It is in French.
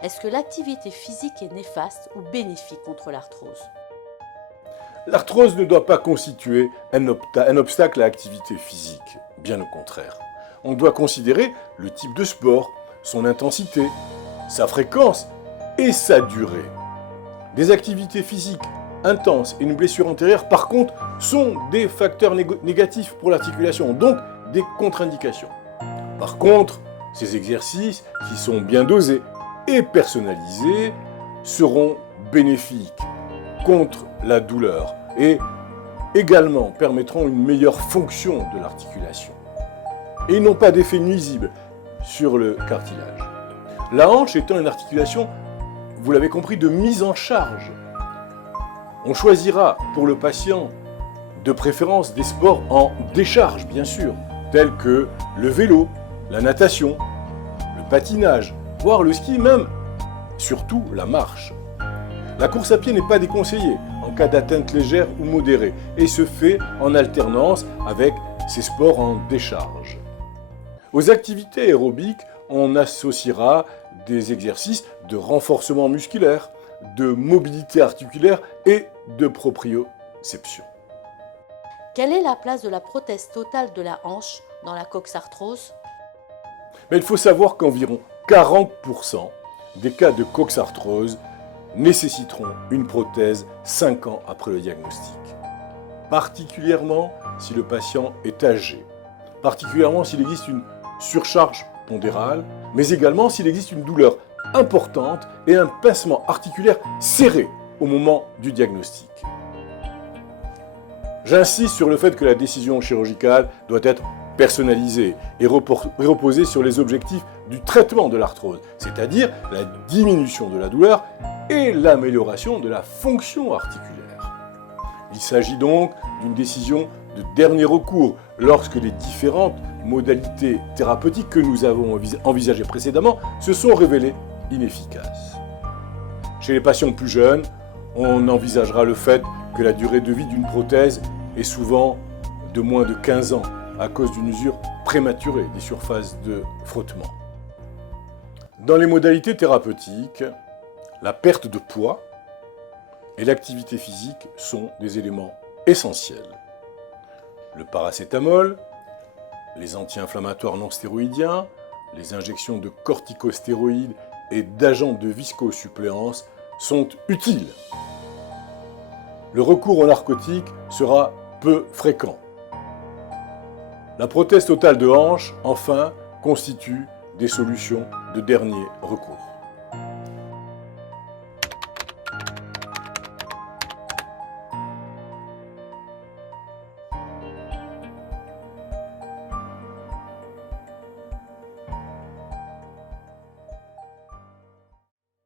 Est-ce que l'activité physique est néfaste ou bénéfique contre l'arthrose? L'arthrose ne doit pas constituer un obstacle à l'activité physique, bien au contraire. On doit considérer le type de sport, son intensité, sa fréquence et sa durée. Des activités physiques intenses et une blessure antérieure, par contre, sont des facteurs négatifs pour l'articulation, donc des contre-indications. Par contre, ces exercices, qui sont bien dosés et personnalisés, seront bénéfiques contre la douleur et également permettront une meilleure fonction de l'articulation. Et ils n'ont pas d'effet nuisible sur le cartilage. La hanche étant une articulation, vous l'avez compris, de mise en charge. On choisira pour le patient de préférence des sports en décharge, bien sûr, tels que le vélo, la natation, le patinage, voire le ski même, surtout la marche. La course à pied n'est pas déconseillée en cas d'atteinte légère ou modérée et se fait en alternance avec ces sports en décharge. Aux activités aérobiques, on associera des exercices de renforcement musculaire, de mobilité articulaire et de proprioception. Quelle est la place de la prothèse totale de la hanche dans la coxarthrose? Mais il faut savoir qu'environ 40% des cas de coxarthrose nécessiteront une prothèse 5 ans après le diagnostic. Particulièrement si le patient est âgé, particulièrement s'il existe une surcharge pondérale, mais également s'il existe une douleur importante et un pincement articulaire serré au moment du diagnostic. J'insiste sur le fait que la décision chirurgicale doit être personnalisée et reposer sur les objectifs du traitement de l'arthrose, c'est-à-dire la diminution de la douleur et l'amélioration de la fonction articulaire. Il s'agit donc d'une décision de dernier recours lorsque les différentes modalités thérapeutiques que nous avons envisagées précédemment se sont révélées inefficaces. Chez les patients plus jeunes, on envisagera le fait que la durée de vie d'une prothèse est souvent de moins de 15 ans à cause d'une usure prématurée des surfaces de frottement. Dans les modalités thérapeutiques, la perte de poids et l'activité physique sont des éléments essentiels. Le paracétamol, les anti-inflammatoires non stéroïdiens, les injections de corticostéroïdes et d'agents de viscosuppléance sont utiles. Le recours aux narcotiques sera peu fréquent. La prothèse totale de hanche, enfin, constitue des solutions de dernier recours.